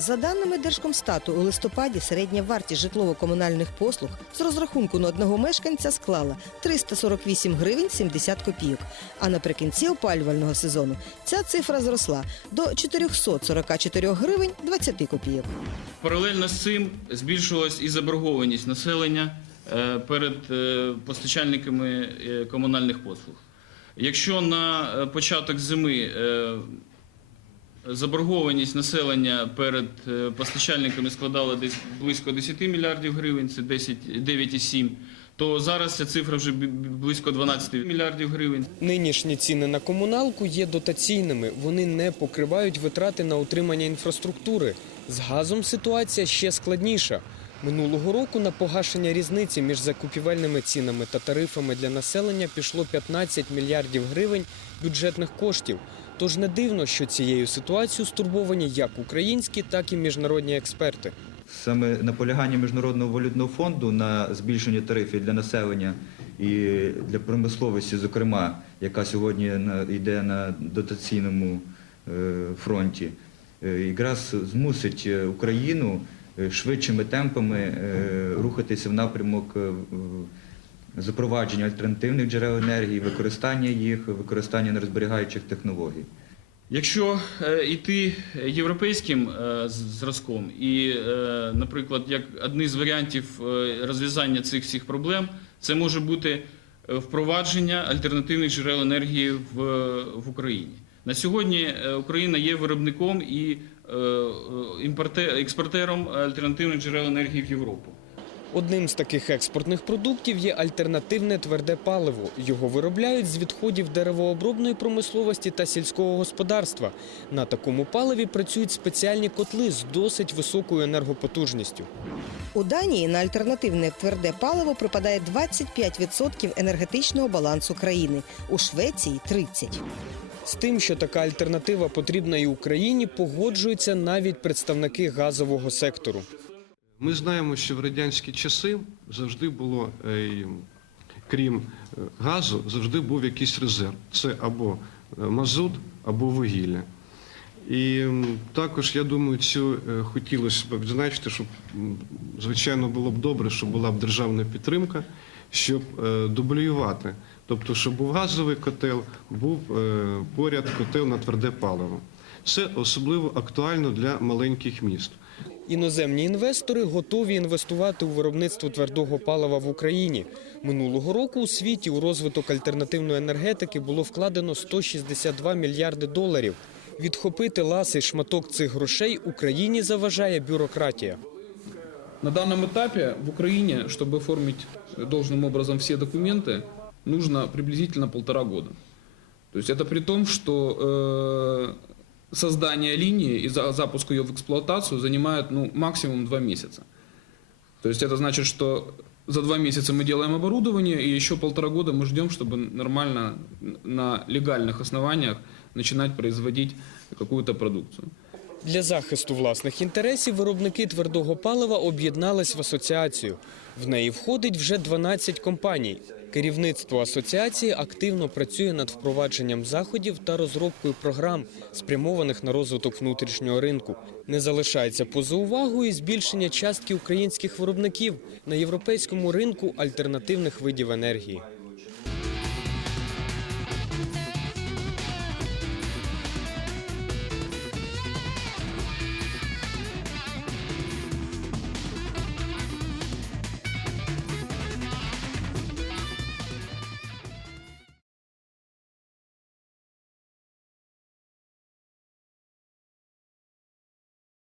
За даними Держкомстату, у листопаді середня вартість житлово-комунальних послуг з розрахунку на одного мешканця склала 348 гривень 70 копійок. А наприкінці опалювального сезону ця цифра зросла до 444 гривень 20 копійок. Паралельно з цим збільшилась і заборгованість населення е, перед е, постачальниками е, комунальних послуг. Якщо на початок зими заборгованість населення перед е, постачальниками складала десь близько 10 мільярдів гривень, це 10, 9,7, то зараз ця цифра вже близько 12 мільярдів гривень. Нинішні ціни на комуналку є дотаційними. Вони не покривають витрати на утримання інфраструктури. З газом ситуація ще складніша. Минулого року на погашення різниці між закупівельними цінами та тарифами для населення пішло 15 мільярдів гривень бюджетних коштів. Тож не дивно, що цією ситуацією стурбовані як українські, так і міжнародні експерти. Саме наполягання Міжнародного валютного фонду на збільшення тарифів для населення і для промисловості, зокрема, яка сьогодні йде на дотаційному е, фронті, е, якраз змусить е, Україну швидшими темпами рухатися в напрямок запровадження альтернативних джерел енергії, використання їх, використання нерозберігаючих технологій. Якщо е, йти європейським е, зразком, і, е, наприклад, як одний з варіантів е, розв'язання цих всіх проблем, це може бути е, впровадження альтернативних джерел енергії в, в Україні. На сьогодні е, Україна є виробником і е, е, імпорте- експортером альтернативних джерел енергії в Європу. Одним з таких експортних продуктів є альтернативне тверде паливо. Його виробляють з відходів деревообробної промисловості та сільського господарства. На такому паливі працюють спеціальні котли з досить високою енергопотужністю. У Данії на альтернативне тверде паливо припадає 25% енергетичного балансу країни, у Швеції 30%. З тим, що така альтернатива потрібна і Україні, погоджуються навіть представники газового сектору. Ми знаємо, що в радянські часи завжди було, е, крім е, газу, завжди був якийсь резерв. Це або е, мазут, або вугілля. І також, я думаю, цю хотілося б відзначити, щоб, звичайно, було б добре, щоб була б державна підтримка, щоб дублювати. Тобто, щоб був газовий котел, був поряд котел на тверде паливо. Це особливо актуально для маленьких міст. Іноземні інвестори готові інвестувати у виробництво твердого палива в Україні. Минулого року у світі у розвиток альтернативної енергетики було вкладено 162 мільярди доларів. Відхопити ласий шматок цих грошей Україні заважає бюрократія. На данном этапе в Украине, чтобы оформить должным образом все документы, нужно приблизительно полтора года. То есть это при том, что э, создание линии и за- запуск ее в эксплуатацию занимает ну, максимум два месяца. То есть это значит, что за два месяца мы делаем оборудование, и еще полтора года мы ждем, чтобы нормально на легальных основаниях начинать производить какую-то продукцию. Для захисту власних інтересів виробники твердого палива об'єднались в асоціацію. В неї входить вже 12 компаній. Керівництво асоціації активно працює над впровадженням заходів та розробкою програм, спрямованих на розвиток внутрішнього ринку. Не залишається поза увагою і збільшення частки українських виробників на європейському ринку альтернативних видів енергії.